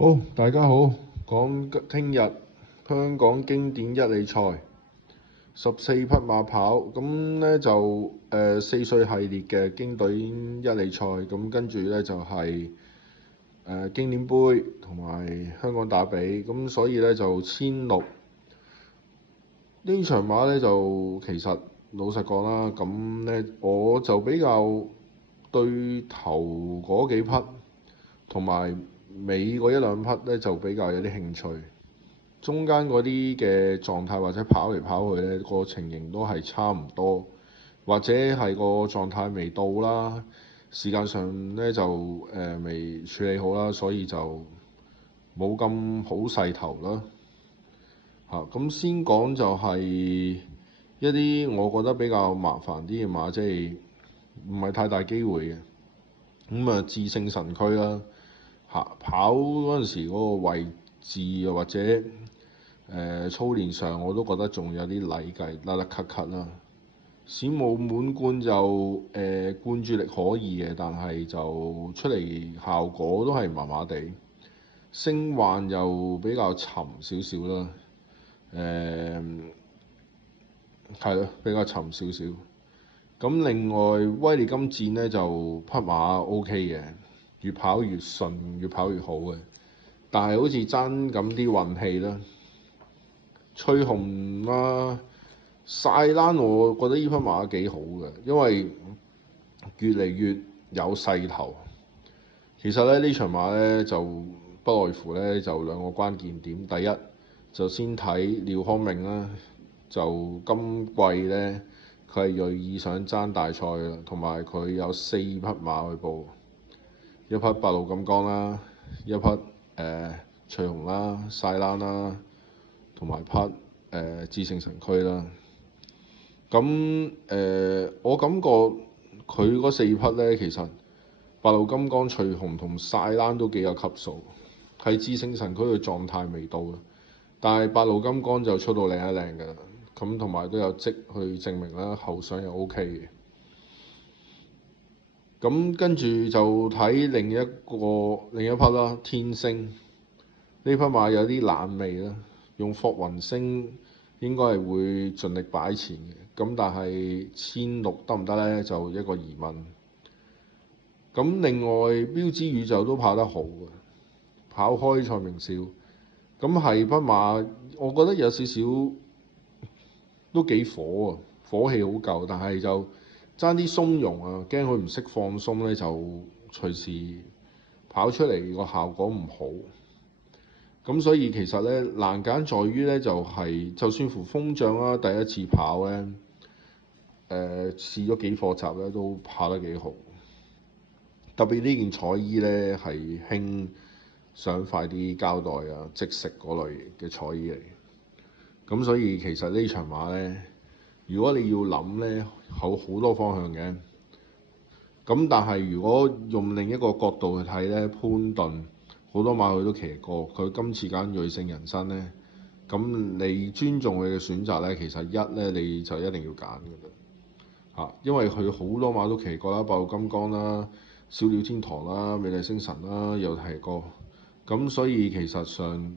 好，大家好，講聽日香港經典一哩賽14匹馬跑，咁呢就4歲系列嘅經典一哩賽，咁跟住呢就係經典杯同埋香港打比，咁所以呢就1600呢場馬呢就其實老實講啦，咁呢我就比較對頭嗰幾匹同埋尾嗰一兩匹呢就比較有啲興趣，中間嗰啲嘅狀態或者跑嚟跑去呢個情形都係差唔多，或者係個狀態未到啦，時間上呢就未處理好啦，所以就冇咁好勢頭啦。咁先講就係一啲我覺得比較麻煩啲嘅馬，即係唔係太大機會嘅。咁啊，智勝神駒啦，跑嗰陣時嗰個位置或者操練上我都覺得仲有啲禮計甩甩咳咳啦。閃武滿貫就灌注力可以嘅，但係就出嚟效果都係麻麻地。星幻又比較沉少少啦，係咯，比較沉少少。咁另外威利金箭呢就匹馬 OK 嘅，越跑越順，越跑越好嘅。但係好似爭咁啲運氣啦。翠紅啦，晒蘭我覺得呢匹馬幾好嘅，因為越嚟越有勢頭。其實呢場馬呢就不外乎呢就兩個關鍵點，第一就先睇廖康明啦，就今季呢，佢係銳意想爭大賽嘅，同埋佢有4匹馬去報，一匹白鹿金剛啦，一匹翠紅啦、晒蘭啦，同埋匹智勝神駒啦。咁我感覺佢嗰4匹呢，其實白鹿金剛、翠紅同晒蘭都幾有級數，係智勝神駒嘅狀態未到嘅，但係白鹿金剛就出到靚一靚㗎啦。咁同埋都有跡去證明啦，後上又 OK 嘅。咁跟住就睇另一匹啦，天星呢匹馬有啲冷味啦，用霍雲星應該係會盡力擺前嘅，咁但係1600得唔得呢？就一個疑問。咁另外標誌宇宙都跑得好嘅，跑開蔡明少，咁係匹馬我覺得有少少都幾火啊，火氣好夠，但係就爭啲鬆容啊，驚佢唔識放鬆呢，就隨時跑出嚟個效果唔好。咁所以其實呢，難揀在於呢，就算乎風將啦，第一次跑呢，試咗幾課集呢，都跑得幾好。特別呢件彩衣呢，係興想快啲交代啊，即食嗰類嘅彩衣嚟。咁所以其實呢場馬呢，如果你要諗呢，好多方向嘅。咁但係如果用另一個角度去睇呢，潘頓好多馬佢都騎過，佢今次揀瑞勝人生呢，咁你尊重佢嘅選擇呢，其實呢，你就一定要揀㗎啦。因為佢好多馬都騎過啦，白鹿金剛啦、小鳥天堂啦、美麗星辰啦，又騎過。咁所以其實上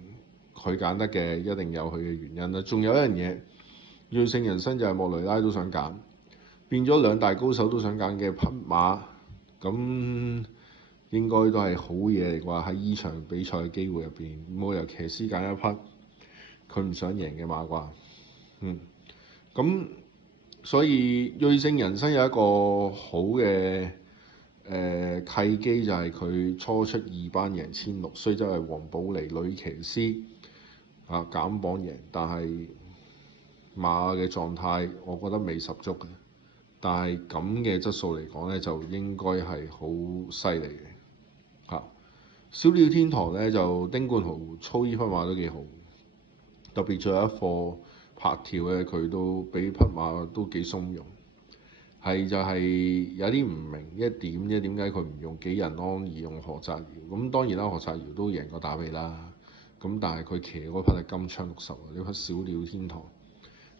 佢揀得嘅一定有佢嘅原因啦。仲有一樣嘢，瑞勝人生就係莫雷拉都想揀，變咗兩大高手都想揀嘅匹馬，咁應該都係好嘢嚟啩。喺依場比賽嘅機會入邊，冇由騎師揀一匹佢唔想贏嘅馬啩。咁所以瑞勝人生有一個好嘅契機，就係佢初出2班贏1600，雖則係黃寶妮女騎師減磅贏，但係馬嘅狀態我覺得未十足嘅。但係咁嘅質素嚟講呢，就應該係好犀利嘅。小鳥天堂呢，就丁冠豪操呢匹馬都幾好，特別仲有一課拍跳呢，佢都俾匹馬都幾鬆容。係就係有啲唔明一點啫，點解佢唔用紀仁安而用何澤堯？咁當然啦，何澤堯都贏過打比啦。咁但係佢騎嗰匹係金槍60啊，呢匹小鳥天堂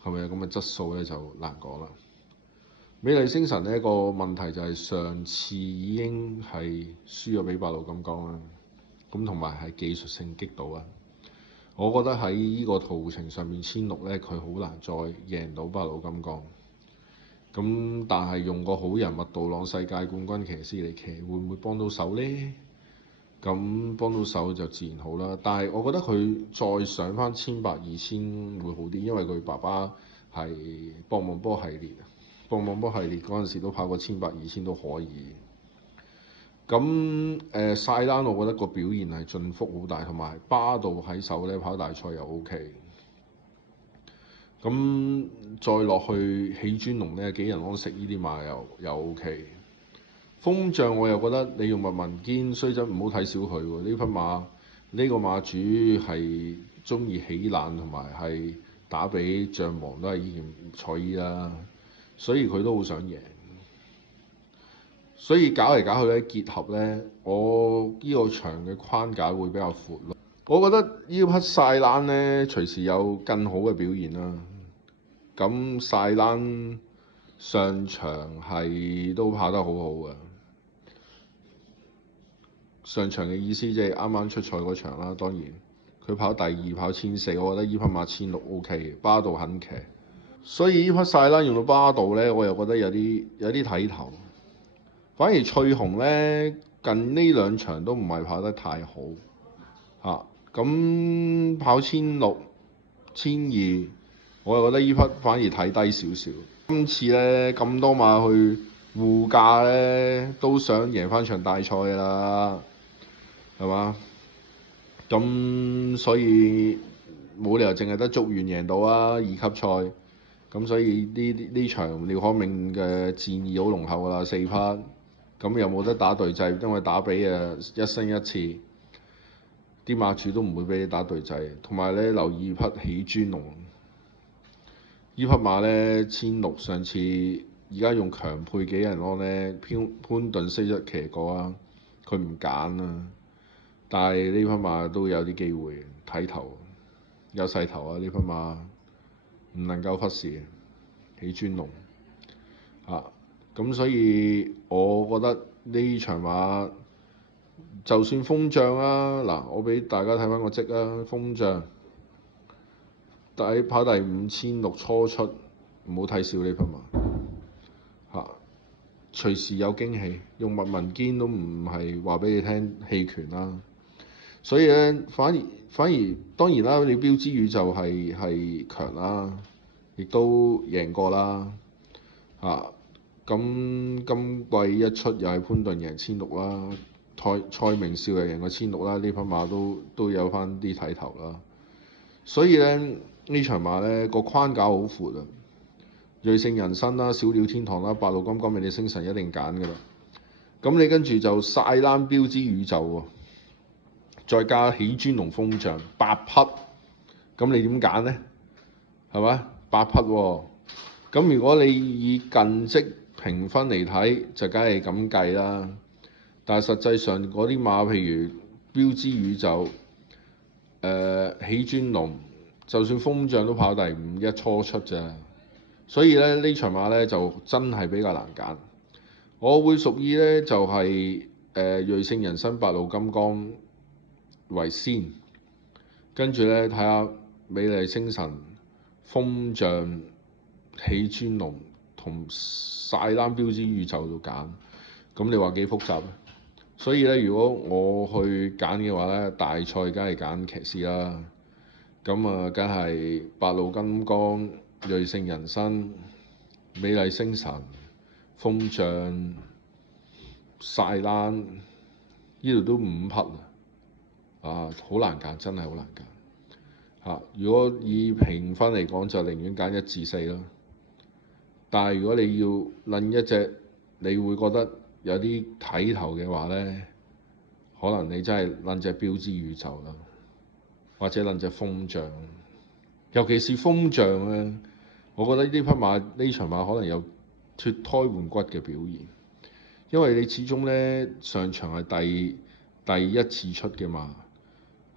係咪有咁嘅質素呢？就難講啦。美麗星辰呢個問題就係上次已經係輸咗俾白鹿金剛啦。咁同埋係技術性擊倒啊。我覺得喺呢個途程上面1600呢，佢好難再贏到巴魯金剛。咁但係用個好人物杜朗世界冠軍騎師嚟騎，會唔會幫到手呢？咁幫到手就自然好啦。但係我覺得佢再上翻1800、2000會好啲，因為佢爸爸係博望波系列，博望波系列嗰陣時都跑過1800、2000都可以。咁晒單，我覺得個表現係進幅好大，同埋巴道喺手咧跑大賽又 OK。咁再落去起專龍咧，幾人安食呢啲馬又 OK。風象我又覺得你用麥文堅，雖則唔好睇小佢喎。呢匹馬呢個馬主係中意起懶，同埋係打俾象王都係呢件彩衣啦，所以佢都好想贏。所以搞嚟搞去咧，結合咧，我呢個場嘅框架會比較闊咯。我覺得呢匹晒冷咧，隨時有更好嘅表現啦。咁晒冷上場係都跑得好好嘅。上場嘅意思即係啱啱出賽嗰場啦，當然佢跑第2跑1400，我覺得呢匹馬1600 OK， 巴道肯騎，所以呢匹晒冷用到巴道咧，我又覺得有啲睇頭。反而翠紅咧近呢2場都唔係跑得太好嚇，咁跑1600、1200，我又覺得呢匹反而睇低少少。今次咧咁多馬去護駕咧，都想贏翻場大賽㗎啦，係嘛？咁所以冇理由淨係得竹園贏到啊2級賽。咁所以呢場廖可明嘅戰意好濃厚㗎啦，4匹。咁又冇得打對制，因為打比1星1次，啲馬主都唔會俾你打對制。同埋咧留意匹起專龍，呢匹馬咧1600，上次而家用強配幾人安咧，潘頓雖則騎過啊，佢唔揀啊，但係呢匹馬都有啲機會睇頭，有勢頭啊！呢匹馬唔能夠忽視，起專龍啊！咁所以我覺得呢場馬就算風象啊，嗱，我俾大家睇翻個績啊，風象跑第5600初出，唔好睇小呢匹馬嚇，隨時有驚喜，用麥文堅都唔係話俾你聽棄權啦。所以咧，反而當然啦，你標之宇宙係強啦，亦都贏過啦嚇。咁今季一出又係潘頓贏1600啦，蔡明少又贏過1600啦，呢匹馬都有翻啲睇頭啦。所以咧呢場馬咧個框架好闊啊，瑞勝人生啦、小鳥天堂啦、白鹿金剛、美麗星辰一定揀㗎啦。咁你跟住就晒冷標之宇宙喎，再加起專龍風象8匹，咁你點揀呢？係咪8匹喎？咁如果你以近績評分嚟睇，就梗係咁計啦。但係實際上嗰啲馬，譬如標之宇宙、起專龍，就算風象都跑第5，一初出咋。所以咧呢場馬咧就真係比較難揀。我會屬意咧就係瑞勝人生、白鹿金剛為先，跟住咧睇下美麗星辰、風象、起專龍同晒冷標之宇宙度揀。咁你話幾複雜咧？所以咧，如果我去揀嘅話咧，大賽梗係揀騎師啦。咁啊，梗係白鹿金剛、瑞勝人生、美麗星辰、風象、晒冷，呢度都5匹啊！好難揀，真係好難揀嚇。如果以評分嚟講，就寧願揀1至4啦。但係如果你要撚一隻，你會覺得有啲睇頭嘅話咧，可能你真係撚隻標之宇宙啦，或者撚隻風象。尤其是風象咧，我覺得呢匹馬呢場馬可能有脫胎換骨嘅表現，因為你始終咧上場係第1次出嘅馬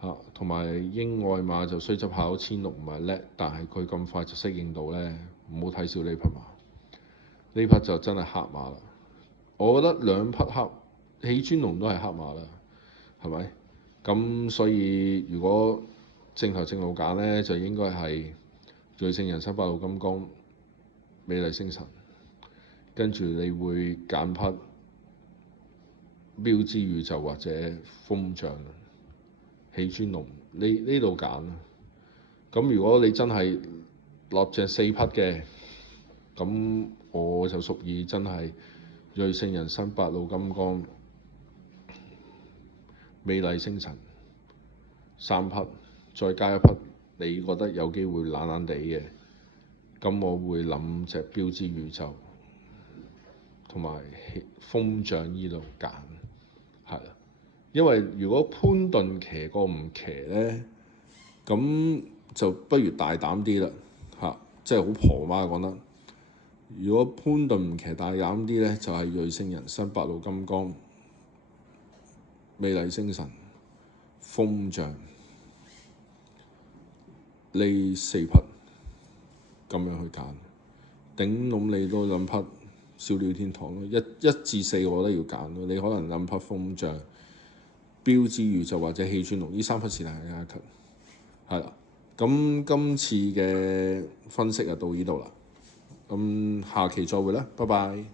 嚇，同埋英愛馬就雖則跑1600唔係叻，但係佢咁快就適應到咧，唔好睇小呢匹馬。呢匹就真係黑馬啦！我覺得2匹黑起專龍都係黑馬啦，係咪？咁所以如果正頭正路揀呢，就應該係瑞聖人生、八路金剛、美麗星辰，跟住你會揀匹標之宇宙或者風象、氣尊龍呢度揀。咁如果你真係落隻4匹嘅，咁我就屬意真係瑞聖人生、八路金剛、美麗星辰3匹，再加一匹你覺得有機會懶懶地嘅，咁我會諗隻標之宇宙同埋風象呢度揀，係啦。因為如果潘頓騎過唔騎呢，咁就不如大膽啲啦嚇，即係好婆媽講得。如果潘頓唔騎大膽啲呢，就係瑞聖人生、八路金剛、美麗星辰、風象呢4匹咁樣去揀，頂籠你都諗匹小鳥天堂咯，一至4我覺得要揀咯。你可能諗匹風象、標之宇宙或者氣尊龍呢3匹是但係一級，係啦。咁今次嘅分析就到呢度啦，咁下期再會啦，拜拜。